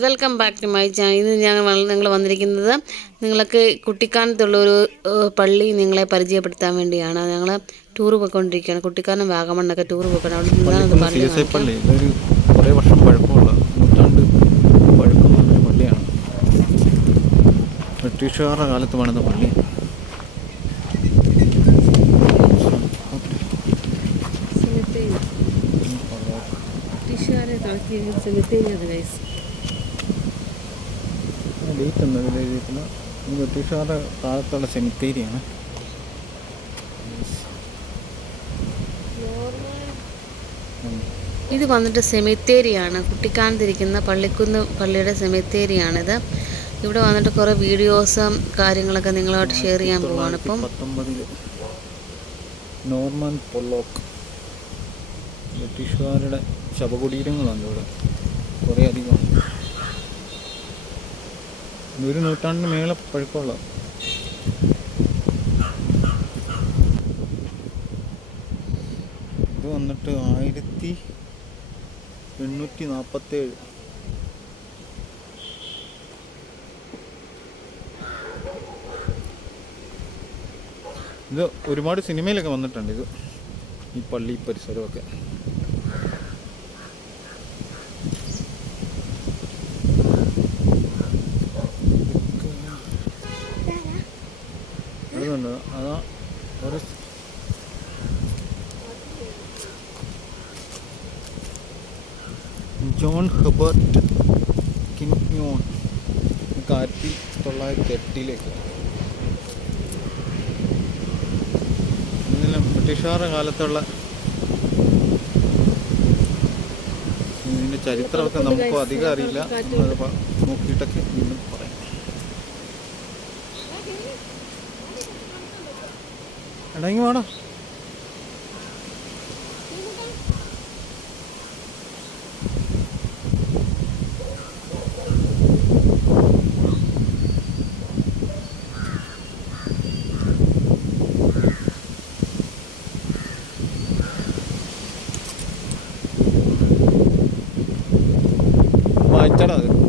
Friends welcome back to my channel ഇന്ന് ഞങ്ങൾ നിങ്ങൾ വന്നിരിക്കുന്നത് നിങ്ങൾക്ക് കുട്ടിക്കാനത്തുള്ള ഒരു പള്ളി നിങ്ങളെ പരിചയപ്പെടുത്താൻ വേണ്ടിയാണ്. ഞങ്ങൾ ടൂർ പോയിക്കൊണ്ടിരിക്കുകയാണ്. കുട്ടിക്കാനം വാഗമണ്ണൊക്കെ ടൂർ പോയിക്കൊണ്ട് അവിടെ നിന്നാണ് പള്ളി. കുറേ വർഷം പഴക്കമുള്ള നൂറ്റാണ്ട് പഴക്കമുള്ള ഒരു പള്ളിയാണ്. ബ്രിട്ടീഷുകാരുടെ കാലത്ത് പണിത പള്ളി. ഡേറ്റ് ഒന്നും ഇതിൽ എഴുതിയിട്ടില്ല ഇത് ബ്രിട്ടീഷുകാരുടെ കാലത്തുള്ള സെമിത്തേരിയാണ്. ഇത് വന്നിട്ട് സെമിത്തേരിയാണ്. കുട്ടിക്കാനത്തിരിക്കുന്ന പള്ളിക്കുന്ന് പള്ളിയുടെ സെമിത്തേരിയാണിത്. ഇവിടെ വന്നിട്ട് കുറേ വീഡിയോസും കാര്യങ്ങളൊക്കെ നിങ്ങളുമായിട്ട് ഷെയർ ചെയ്യാൻ പോവാണ് ഇപ്പം. നോർമൻ പൊള്ളോക്ക് ബ്രിട്ടീഷുകാരുടെ ശവകുടീരങ്ങളുണ്ട് ഇവിടെ കുറേ അധികം. ഒരു നൂറ്റാണ്ടിന് മേലെ പഴുക്കമുള്ള ഇത് വന്നിട്ട് ആയിരത്തി എണ്ണൂറ്റി നാൽപ്പത്തേഴ് ഇത് ഒരുപാട് സിനിമയിലൊക്കെ വന്നിട്ടുണ്ട് ഇത്. ഈ പള്ളി പരിസരമൊക്കെ. അതാ ഒരു ജോൺ ഹെബർട്ട് കിൻയോൺ ആയിരത്തി തൊള്ളായിരത്തി എട്ടിലേക്ക്. ഇന്നലെ ബ്രിട്ടീഷുകാരുടെ കാലത്തുള്ള ഇതിന്റെ ചരിത്രമൊക്കെ നമുക്ക് അധികം അറിയില്ല. നമ്മളത് നോക്കിയിട്ടൊക്കെ വീണ്ടും എടാങ്ങി വേണം വായിച്ചടാ അത്.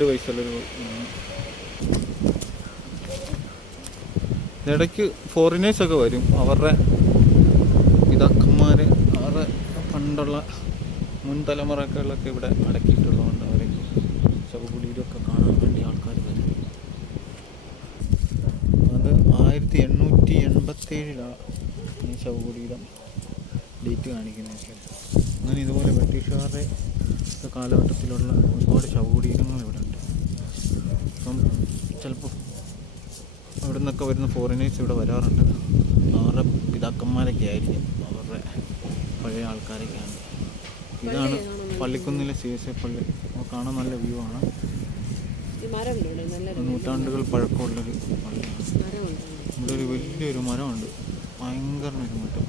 രണ്ട് വയസ്സുള്ളൊരു. ഇടയ്ക്ക് ഫോറിനേഴ്സൊക്കെ വരും. അവരുടെ പിതാക്കന്മാർ അവരുടെ പണ്ടുള്ള മുൻ തലമുറകളൊക്കെ ഇവിടെ അടക്കിയിട്ടുള്ളതുകൊണ്ട് അവരൊക്കെ ശവകുടീരമൊക്കെ കാണാൻ വേണ്ടി ആൾക്കാർ വരും. അത് ആയിരത്തി എണ്ണൂറ്റി എൺപത്തേഴിലാണ് ഈ ശവകുടീരം ഡേറ്റ് കാണിക്കുന്നത് അങ്ങനെ ഇതുപോലെ ബ്രിട്ടീഷുകാരുടെ കാലഘട്ടത്തിലുള്ള ഒരുപാട് ശവകുടീരങ്ങൾ ഇവിടെ ഉണ്ട് അപ്പം ചിലപ്പോൾ അവിടെ നിന്നൊക്കെ വരുന്ന ഫോറിനേഴ്സ് ഇവിടെ വരാറുണ്ട്. അവരുടെ പിതാക്കന്മാരൊക്കെ ആയിരിക്കും. അവരുടെ പഴയ ആൾക്കാരൊക്കെയാണ് ഇതാണ് പള്ളിക്കുന്നിലെ സി എസ് എ പള്ളി. കാണാൻ നല്ല വ്യൂ ആണ്. നൂറ്റാണ്ടുകൾ പഴക്കമുള്ളൊരു പള്ളിയാണ്. ഇവിടെ ഒരു വലിയൊരു മരമുണ്ട്. ഭയങ്കര ഒരു മരം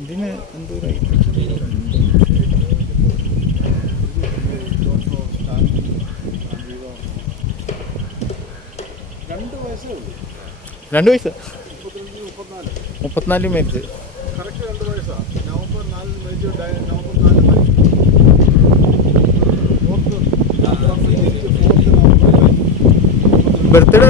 ഇതിന് എന്തോ റേറ്റ് രണ്ട് വയസ്സ്. മുപ്പത്തിനാലിൽ മരിച്ച് ബർത്ത്ഡേ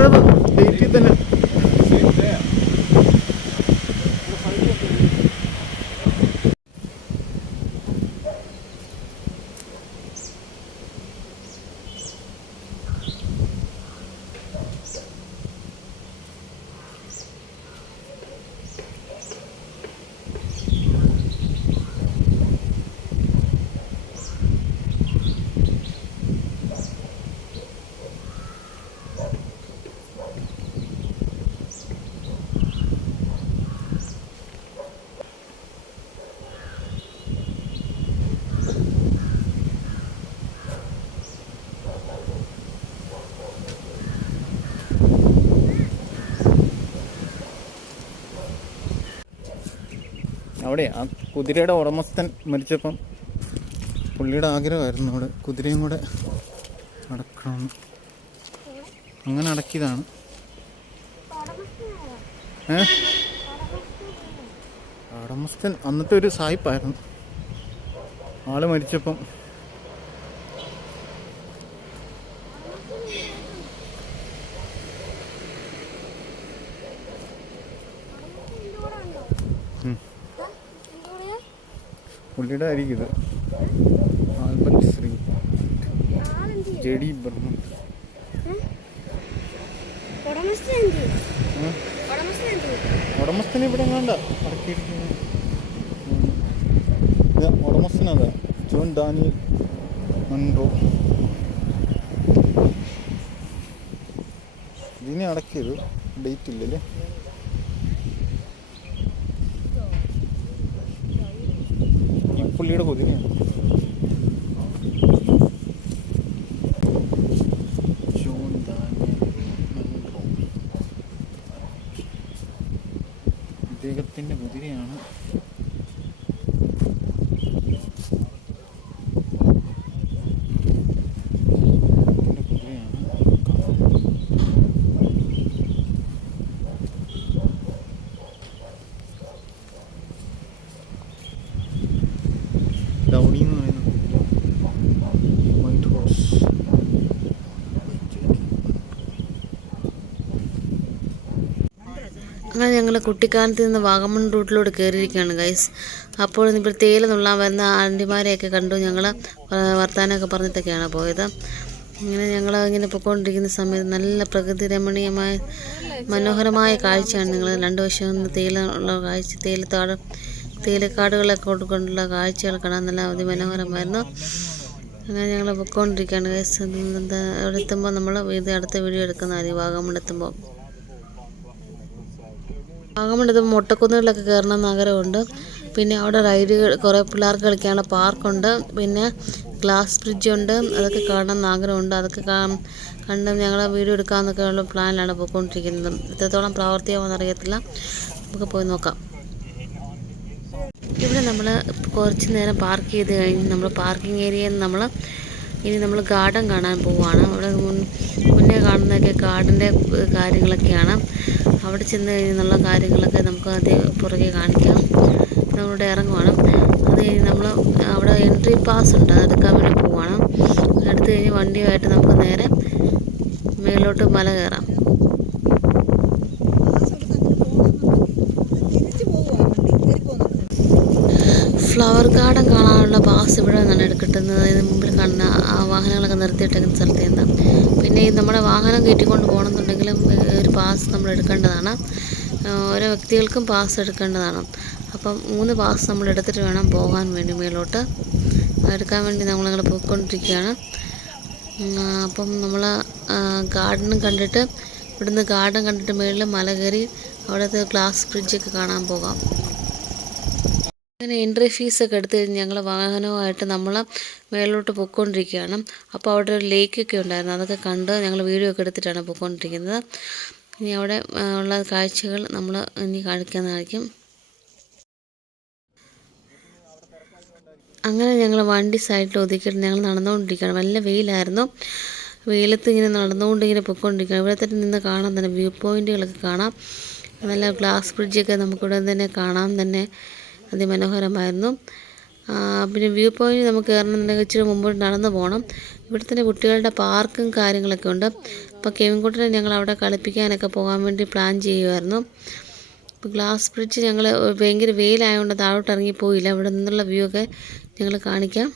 അവിടെ ആ കുതിരയുടെ ഉടമസ്ഥൻ മരിച്ചപ്പം പുള്ളിയുടെ ആഗ്രഹമായിരുന്നു അവിടെ കുതിരയും കൂടെ അടക്കണം അങ്ങനെ അടക്കിയതാണ് ഏ? ഉടമസ്ഥൻ അന്നത്തെ ഒരു സായിപ്പായിരുന്നു. ആൾ മരിച്ചപ്പം പുള്ളിയുടെ ആയിരിക്കും ഇത്. Albert Shri J D Brahman. ഉടമസ്ഥനെ ഇവിടെ വേണ്ട ഇറക്കിയിരിക്കുന്നത് ഉടമസ്ഥനതാ ജോൺ ഡാനിയൽ മൺറോ. ഇതിനെ അടക്കിയത് ഡേറ്റ് ഇല്ലല്ലേ? ഈ പുള്ളിയുടെ ഞങ്ങൾ കുട്ടിക്കാനത്ത് നിന്ന് വാഗമൺ റൂട്ടിലൂടെ കയറിയിരിക്കുകയാണ് ഗൈസ് അപ്പോൾ ഇപ്പോൾ തേയില നുള്ളാൻ വരുന്ന ആന്റിമാരെയൊക്കെ കണ്ടു. ഞങ്ങൾ വർത്തമാനമൊക്കെ പറഞ്ഞിട്ടൊക്കെയാണ് പോയത്. ഇങ്ങനെ ഞങ്ങൾ ഇങ്ങനെ പൊയ്ക്കൊണ്ടിരിക്കുന്ന സമയത്ത് നല്ല പ്രകൃതി രമണീയമായ മനോഹരമായ കാഴ്ചയാണ് നിങ്ങൾ രണ്ട് വശവും തേയില ഉള്ള കാഴ്ച തേയിലത്താട് തേയിലക്കാടുകളൊക്കെ കൊണ്ടുള്ള കാഴ്ചകൾ കാണാൻ നല്ല അതിമനോഹരമായിരുന്നു അങ്ങനെ ഞങ്ങൾ പൊയ്ക്കൊണ്ടിരിക്കുകയാണ് ഗൈസ് അവിടെ എത്തുമ്പോൾ നമ്മൾ ഇത് അടുത്ത വീഡിയോ എടുക്കുന്നതായിരിക്കും വാഗമൺ എത്തുമ്പോൾ വാഗമണിത് മുട്ടക്കുന്നുകളിലൊക്കെ കയറുന്ന ആഗ്രഹമുണ്ട് പിന്നെ അവിടെ റൈഡുകൾ കുറേ പിള്ളേർക്ക് കളിക്കാനുള്ള പാർക്കുണ്ട്. പിന്നെ ഗ്ലാസ് ബ്രിഡ്ജ് ഉണ്ട്. അതൊക്കെ കാണണം ആഗ്രഹമുണ്ട്. അതൊക്കെ കണ്ട് ഞങ്ങൾ വീഡിയോ എടുക്കാമെന്നൊക്കെ ഉള്ള പ്ലാനിലാണ് പോയിക്കൊണ്ടിരിക്കുന്നത്. എത്രത്തോളം പ്രാവർത്തികമാണെന്ന് അറിയത്തില്ല. നമുക്ക് പോയി നോക്കാം. ഇവിടെ നമ്മൾ കുറച്ച് നേരം പാർക്ക് ചെയ്ത് കഴിഞ്ഞ് നമ്മൾ പാർക്കിംഗ് ഏരിയയിൽ നമ്മൾ ഇനി നമ്മൾ ഗാർഡൻ കാണാൻ പോവുകയാണ് അവിടെ മുന്നേ കാണുന്നതൊക്കെ ഗാർഡന്റെ കാര്യങ്ങളൊക്കെയാണ്. അവിടെ ചെന്ന് കഴിഞ്ഞുള്ള കാര്യങ്ങളൊക്കെ നമുക്ക് അത് പുറകെ കാണിക്കാം. നമ്മളിവിടെ ഇറങ്ങുവാണ്. അത് കഴിഞ്ഞ് നമ്മൾ അവിടെ എൻട്രി പാസ് ഉണ്ട്. അതെടുക്കാൻ വേണ്ടി പോവുകയാണ് എടുത്തു കഴിഞ്ഞ് വണ്ടിയുമായിട്ട് നമുക്ക് നേരെ മേലോട്ട് മല കയറാം. ഗാർഡൻ കാണാനുള്ള പാസ് ഇവിടെ നിന്നാണ് കിട്ടുന്നത് ഇതിന് മുമ്പിൽ കാണുന്ന ആ വാഹനങ്ങളൊക്കെ നിർത്തിയിട്ടേക്കുന്ന സ്ഥലത്ത് നിന്ന് പിന്നെ നമ്മുടെ വാഹനം കയറ്റിക്കൊണ്ട് പോകണമെന്നുണ്ടെങ്കിലും ഒരു പാസ് നമ്മൾ എടുക്കേണ്ടതാണ്. ഓരോ വ്യക്തികൾക്കും പാസ് എടുക്കേണ്ടതാണ്. അപ്പം മൂന്ന് പാസ് നമ്മൾ എടുത്തിട്ട് വേണം പോകാൻ വേണ്ടി മേലോട്ട്. എടുക്കാൻ വേണ്ടി നമ്മളിങ്ങനെ പോയിക്കൊണ്ടിരിക്കുകയാണ്. അപ്പം നമ്മൾ ഗാർഡനും കണ്ടിട്ട് ഇവിടുന്ന് ഗാർഡൻ കണ്ടിട്ട് മുകളിൽ മല കയറി അവിടുത്തെ ഗ്ലാസ് ബ്രിഡ്ജൊക്കെ കാണാൻ പോകാം. അങ്ങനെ എൻട്രി ഫീസൊക്കെ എടുത്ത് ഞങ്ങൾ വാഹനവുമായിട്ട് നമ്മൾ മേളിലോട്ട് പൊയ്ക്കൊണ്ടിരിക്കുകയാണ്. അപ്പോൾ അവിടെ ഒരു ലേക്കൊക്കെ ഉണ്ടായിരുന്നു. അതൊക്കെ കണ്ട് ഞങ്ങൾ വീഡിയോ ഒക്കെ എടുത്തിട്ടാണ് പൊയ്ക്കൊണ്ടിരിക്കുന്നത്. ഇനി അവിടെ ഉള്ള കാഴ്ചകൾ നമ്മൾ ഇനി കാണിക്കുന്നതായിരിക്കും അങ്ങനെ ഞങ്ങൾ വണ്ടി സൈഡിൽ ഒതുക്കിയിട്ട് ഞങ്ങൾ നടന്നുകൊണ്ടിരിക്കുകയാണ്. നല്ല വെയിലായിരുന്നു. വെയിലത്ത് ഇങ്ങനെ നടന്നുകൊണ്ട് ഇങ്ങനെ പൊയ്ക്കൊണ്ടിരിക്കുകയാണ്. ഇവിടെ തന്നെ നിന്ന് കാണാൻ തന്നെ വ്യൂ പോയിന്റുകളൊക്കെ കാണാം. നല്ല ഗ്ലാസ് ബ്രിഡ്ജൊക്കെ നമുക്കിവിടെ തന്നെ കാണാൻ തന്നെ. അതിമനോഹരമായിരുന്നു. പിന്നെ വ്യൂ പോയിന്റ് നമുക്ക് കയറണമെന്നുണ്ടെങ്കിൽ ഇച്ചിരി മുമ്പോട്ട് നടന്നു പോകണം ഇവിടെ തന്നെ കുട്ടികളുടെ പാർക്കും കാര്യങ്ങളൊക്കെ ഉണ്ട്. അപ്പോൾ കെവിൻകുട്ടനെ ഞങ്ങൾ അവിടെ കളിപ്പിക്കാനൊക്കെ പോകാൻ വേണ്ടി പ്ലാൻ ചെയ്യുമായിരുന്നു അപ്പോൾ ഗ്ലാസ് ബ്രിഡ്ജ് ഞങ്ങൾ ഭയങ്കര വെയിലായതുകൊണ്ട് താഴോട്ട് ഇറങ്ങി പോയില്ല ഇവിടെ നിന്നുള്ള വ്യൂ ഒക്കെ ഞങ്ങൾ കാണിക്കാം.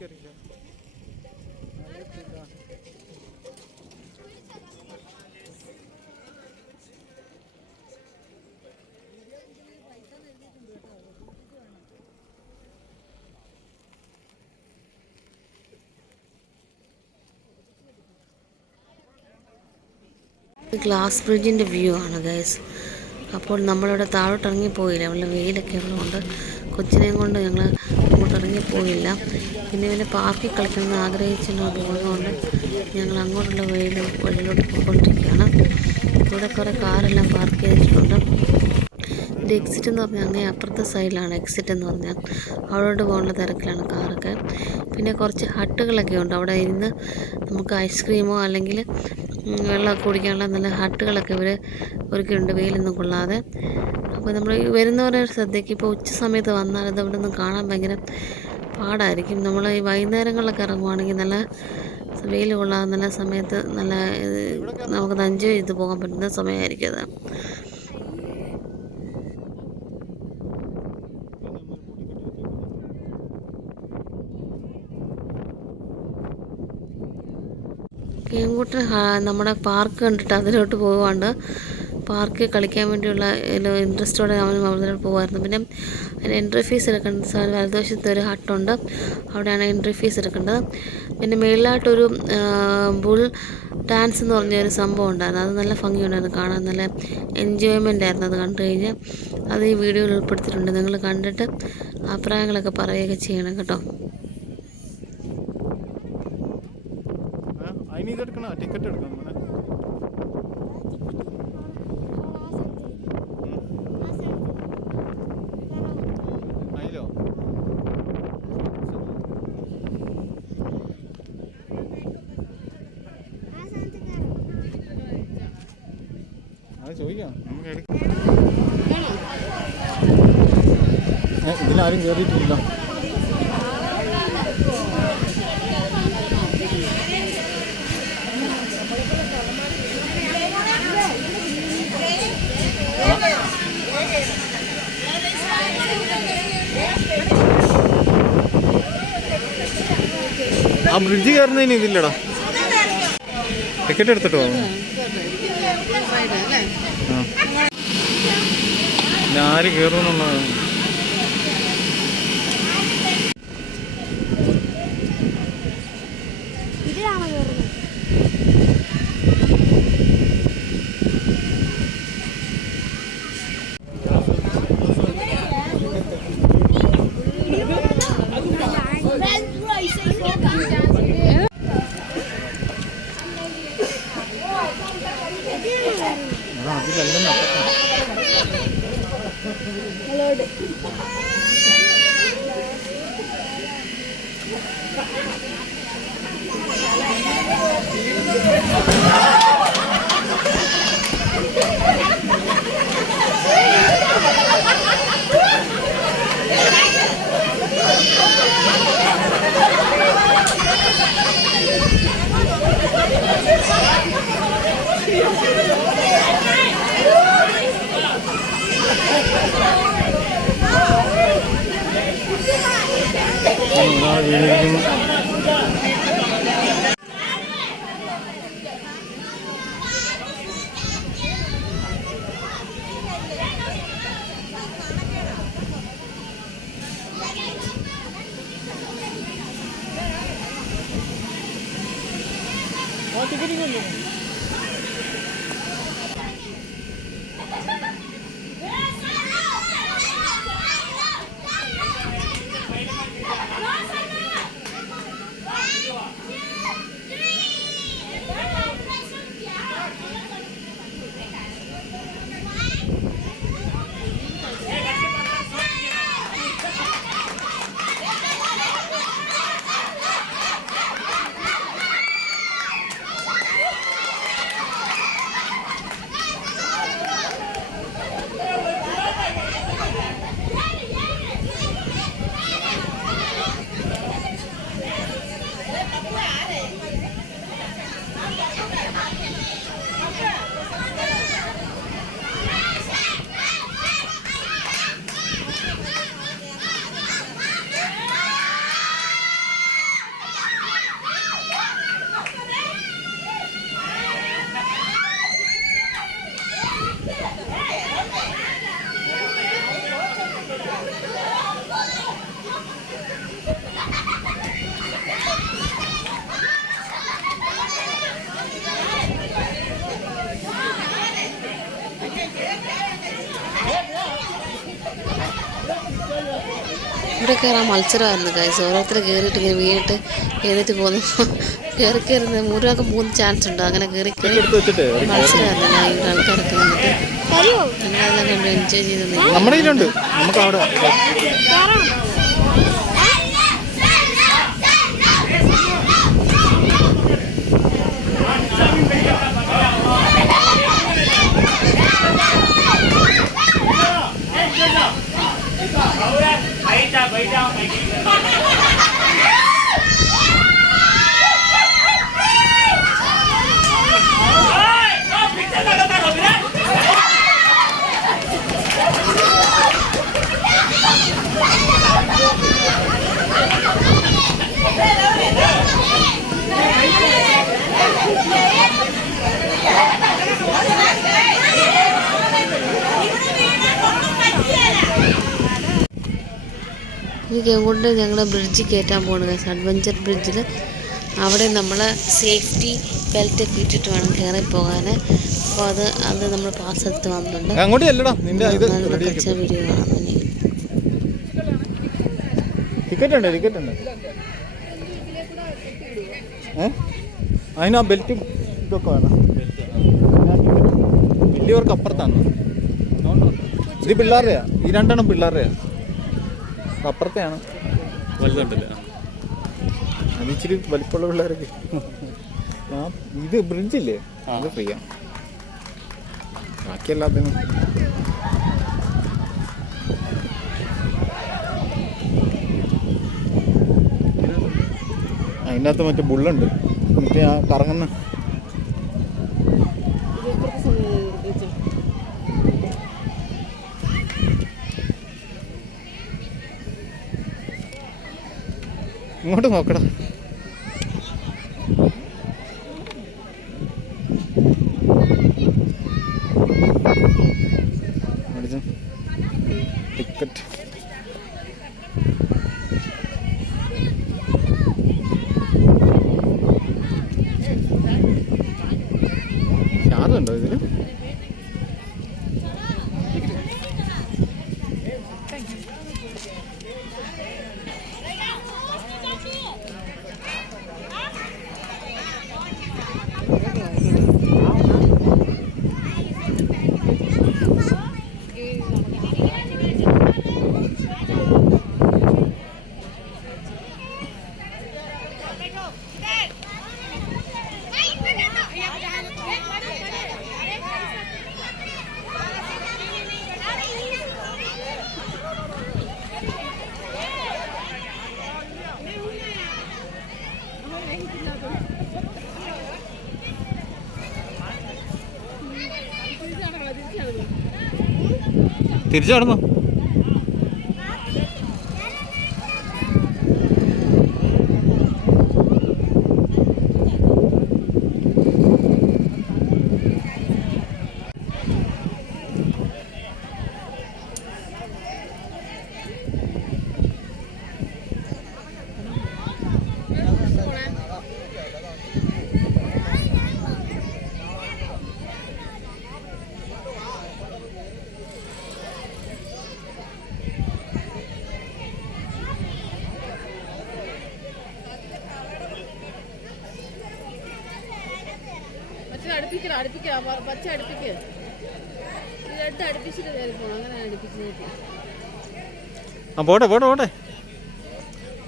എനിക്കറിയില്ല. ഗ്ലാസ് ബ്രിഡ്ജിന്റെ വ്യൂ ആണ് ഗൈസ് അപ്പോൾ നമ്മളിവിടെ താഴോട്ട് ഇറങ്ങിപ്പോയില്ല അവിടെ വെയിലൊക്കെ ഉള്ളതുകൊണ്ട് കൊച്ചിനെയും കൊണ്ട് ഞങ്ങൾ അങ്ങോട്ട് ഇറങ്ങിപ്പോയില്ല പിന്നെ പിന്നെ പാർക്കിൽ കളിക്കണമെന്ന് ആഗ്രഹിച്ചുകൊണ്ട് പോകുന്നതുകൊണ്ട് ഞങ്ങൾ അങ്ങോട്ടുള്ള വഴിയിൽ വഴിയിലോട്ട് പോയിക്കൊണ്ടിരിക്കുകയാണ്. ഇവിടെ കുറേ കാറെല്ലാം പാർക്ക് ചെയ്തിട്ടുണ്ട്. ഇത് എക്സിറ്റ് എന്ന് പറഞ്ഞാൽ അങ്ങനെ അപ്പുറത്തെ സൈഡിലാണ് എക്സിറ്റ് എന്ന് പറഞ്ഞാൽ. അവിടോട്ട് പോകാനുള്ള തിരക്കിലാണ് കാറൊക്കെ. പിന്നെ കുറച്ച് ഹട്ടുകളൊക്കെ ഉണ്ട്. അവിടെ ഇരുന്ന് നമുക്ക് ഐസ്ക്രീമോ അല്ലെങ്കിൽ വെള്ളമൊക്കെ കുടിക്കാനുള്ള നല്ല ഹട്ടുകളൊക്കെ ഇവർ ഒരുക്കിയിട്ടുണ്ട്. വെയിലൊന്നും കൊള്ളാതെ. അപ്പോൾ നമ്മൾ വരുന്നവരെ ശ്രദ്ധയ്ക്ക് ഇപ്പോൾ ഉച്ച സമയത്ത് വന്നാൽ ഇത് അവിടെ നിന്ന് കാണാൻ ഭയങ്കര പാടായിരിക്കും. നമ്മൾ ഈ വൈകുന്നേരങ്ങളിലൊക്കെ ഇറങ്ങുവാണെങ്കിൽ നല്ല വെയിൽ കൊള്ളാൻ നല്ല സമയത്ത് നല്ല നമുക്ക് എൻജോയ് ചെയ്ത് പോകാൻ പറ്റുന്ന സമയമായിരിക്കും അത്. കേങ്കൂട്ടൻ നമ്മുടെ പാർക്ക് കണ്ടിട്ട് അതിലോട്ട് പോവാണ്ട്. പാർക്കിൽ കളിക്കാൻ വേണ്ടിയുള്ള ഇൻട്രസ്റ്റോടെ അവൻ അവിടെ പോകുമായിരുന്നു പിന്നെ അതിന് എൻട്രി ഫീസ് എടുക്കേണ്ട സ്ഥലം വലതുവശത്ത് ഒരു ഹട്ടുണ്ട് അവിടെയാണ് എൻട്രി ഫീസ് എടുക്കേണ്ടത്. പിന്നെ മേളിലായിട്ടൊരു ബുൾ ഡാൻസ് എന്ന് പറഞ്ഞ ഒരു സംഭവം ഉണ്ടായിരുന്നു. അത് നല്ല ഭംഗിയുണ്ടായിരുന്നു. കാണാൻ നല്ല എൻജോയ്മെന്റ് ആയിരുന്നു അത് കണ്ടു കഴിഞ്ഞാൽ അത് ഈ വീഡിയോയിൽ ഉൾപ്പെടുത്തിയിട്ടുണ്ട്. നിങ്ങൾ കണ്ടിട്ട് അഭിപ്രായങ്ങളൊക്കെ പറയുകയൊക്കെ ചെയ്യണം കേട്ടോ. അതിന് ഇതെടുക്കണ? ടിക്കറ്റ് എടുക്കണം മോനെ അതിലോ അത് ചോദിക്കാം നമുക്ക് എടുക്കാം ഏ, ഇതിലാരും കയറിയിട്ടില്ല ആ ബ്രിഡ്ജ് കയറുന്നതിന് ഇതില്ലടാ. ടിക്കറ്റ് എടുത്തിട്ട്? പോകുന്നു ആര് കയറുമെന്നുള്ളതാണ് りなんだろう ഇവിടെ കയറാൻ മത്സരമായിരുന്നു കാഴ്ച ഓരോരുത്തർ കയറിയിട്ട് ഇങ്ങനെ വീണിട്ട് എഴുന്നേറ്റ് പോകുന്നു. കയറി കയറുന്ന മൂന്നാൾക്ക് മൂന്ന് ചാൻസ് ഉണ്ട്. അങ്ങനെ കയറി കയറി എടുത്ത് വെച്ചിട്ട് മത്സരമായിരുന്നു. ആൾക്കാരൊക്കെ വന്നിട്ട്. കണ്ട് എൻജോയ് ചെയ്ത്. നമ്മുടെ കയ്യിലുണ്ട്. നമുക്ക് കയറാം എനിക്ക് കൊണ്ട് ഞങ്ങൾ ബ്രിഡ്ജിൽ കയറ്റാൻ പോകുന്നത് അഡ്വഞ്ചർ ബ്രിഡ്ജിൽ അവിടെ നമ്മൾ സേഫ്റ്റി ബെൽറ്റ് ഒക്കെ ഇട്ടിട്ട് വേണം കയറി പോകാൻ അപ്പോൾ അത് അത് നമ്മൾ പാസ് എടുത്ത് വന്നിട്ടുണ്ട്. വീഡിയോ കാണാൻ ടിക്കറ്റ് ഉണ്ട് ടിക്കറ്റ് ഉണ്ട്. ഏ? അതിന് ആ ബെൽറ്റും ഇതൊക്കെ വേണം. വലിയവർക്ക് അപ്പുറത്താണ്. ഇത് പിള്ളേരുടെയാ. ഈ രണ്ടെണ്ണം പിള്ളേരുടെയാ. അപ്പുറത്തെയാണ്. വലുതുണ്ടല്ലേ? അത് ഇച്ചിരി വലിപ്പമുള്ള പിള്ളേരൊക്കെ. ആ ഇത് ബ്രിഡ്ജില്ലേ അത് ഫ്രീ ബാക്കി എല്ലാത്തിനും. അതിന്റെ അകത്ത് മറ്റേ ബുള്ളുണ്ട് മറ്റേ ആ കറങ്ങുന്ന ഇങ്ങോട്ട് നോക്കടാ गिरजा ना ആ പോട്ടെ പോട്ടെ പോട്ടെ.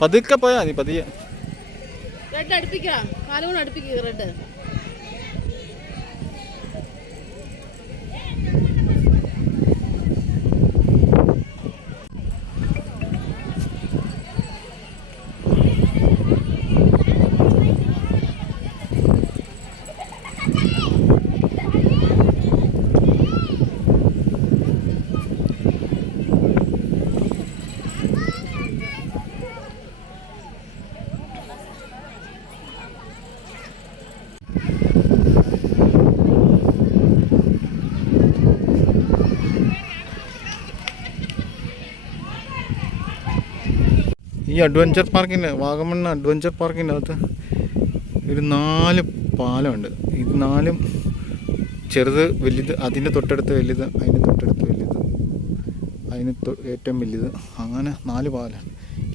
പതുക്കെ പോയാ നീ പതിയെ. റെഡ് അടുപ്പിക്കാം കാലുകൊണ്ട് അടുപ്പിക്കുക റെഡ് അഡ്വഞ്ചർ പാർക്കിന്റെ വാഗമണ്ണ അഡ്വഞ്ചർ പാർക്കിന്റെ അകത്ത് ഒരു നാല് പാലമുണ്ട്. ഇത് നാലും ചെറുത് വലുത് അതിന്റെ തൊട്ടടുത്ത് വലുത് അതിന്റെ തൊട്ടടുത്ത് വലുത് അതിന് ഏറ്റവും വലുത്. അങ്ങനെ നാല് പാലം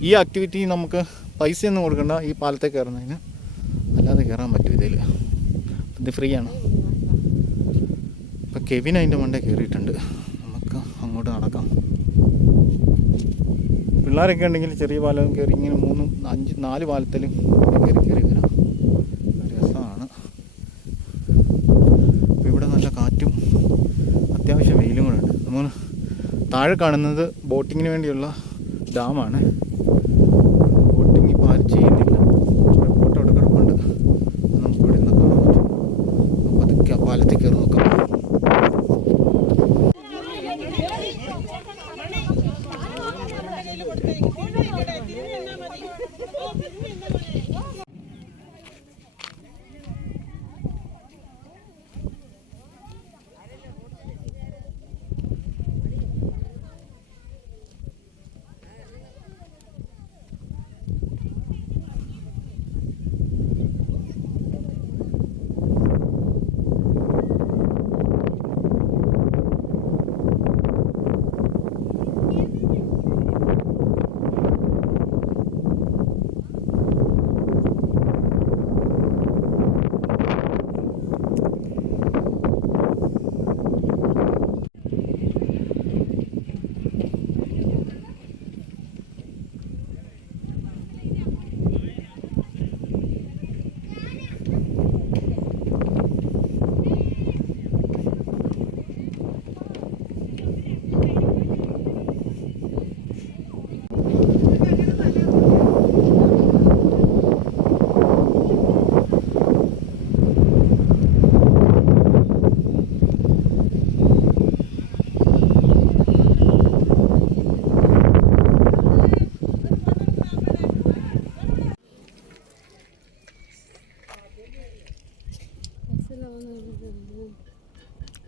ഈ ആക്ടിവിറ്റി നമുക്ക് പൈസയൊന്നും കൊടുക്കണ്ട ഈ പാലത്തെ കയറുന്നതിന്. അല്ലാതെ കയറാൻ പറ്റും ഇതിൽ ഇത് ഫ്രീ ആണ് അപ്പം കെവിൻ അതിന്റെ മണ്ടേ കയറിയിട്ടുണ്ട്. നമുക്ക് അങ്ങോട്ട് നടക്കാം. പിള്ളേരൊക്കെ ഉണ്ടെങ്കിൽ ചെറിയ പാലം കയറി ഇങ്ങനെ മൂന്നും അഞ്ച് നാല് പാലത്തിലും കയറി കയറി വരാം. രസമാണ്. അപ്പോൾ ഇവിടെ നല്ല കാറ്റും അത്യാവശ്യം വെയിലും കൂടെ ഉണ്ട്. നമ്മൾ താഴെ കാണുന്നത് ബോട്ടിങ്ങിന് വേണ്ടിയുള്ള ഡാമാണ് ബോട്ടിങ് ഇപ്പോൾ ആരും ചെയ്യുന്നില്ല കുറേ ബോട്ട് അവിടെ കിടപ്പുണ്ട് അത് നമുക്ക് ഇവിടെ നിന്ന് കാണാൻ പറ്റും അപ്പോൾ പതുക്കെ ആ പാലത്തിൽ കയറി നോക്കാം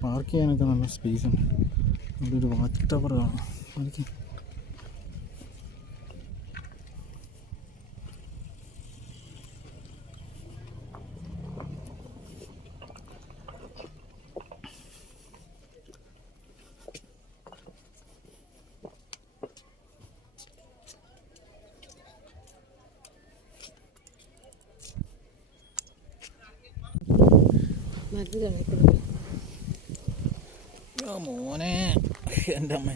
പാർക്ക് ചെയ്യാനൊക്കെ നല്ല സ്പേസ് ഉണ്ട് ഇവിടെ ഒരു വാച്ച് ടവർ കാണാം എനിക്ക് മരുന്ന് കളയപ്പെടും ആ മോനെ. എന്റെ അമ്മ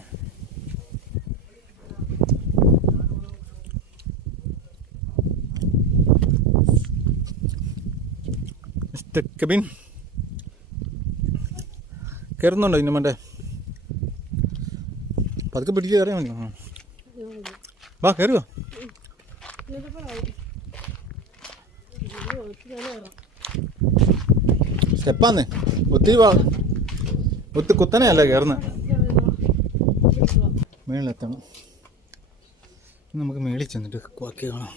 മിസ്റ്റർ കെബിൻ. കയറുന്നുണ്ടോ ഇനി മറ്റേ? പതുക്കെ പിടിച്ച് കയറിയാൽ മതി. വാ കയറുക സ്റ്റെപ്പാന്നേ. ഒത്തിരി വാ. ഒത്തിരി കുത്തനെയല്ല കയറുന്നത് മേളിലെത്തണം. നമുക്ക് മേളിൽ ചെന്നിട്ട് ബാക്കി കാണാം.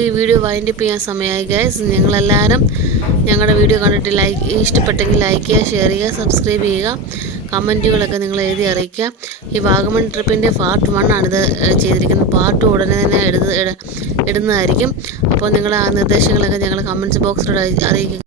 ഈ വീഡിയോ വൈൻഡ് അപ്പ് ചെയ്യാൻ സമയമായി ഗൈസ് ഞങ്ങളെല്ലാവരും ഞങ്ങളുടെ വീഡിയോ കണ്ടിട്ട് ലൈക്ക് ഇഷ്ടപ്പെട്ടെങ്കിൽ ലൈക്ക് ചെയ്യുക ഷെയർ ചെയ്യുക സബ്സ്ക്രൈബ് ചെയ്യുക. കമന്റുകളൊക്കെ നിങ്ങൾ എഴുതി അറിയിക്കുക. ഈ വാഗമൺ ട്രിപ്പിന്റെ പാർട്ട് വൺ ആണിത് ചെയ്തിരിക്കുന്നത്. പാർട്ട് ഉടനെ തന്നെ എടുത്ത് ഇടുന്നതായിരിക്കും. അപ്പോൾ നിങ്ങൾ ആ നിർദ്ദേശങ്ങളൊക്കെ ഞങ്ങൾ കമന്റ്സ് ബോക്സിലൂടെ അറിയിക്കുക.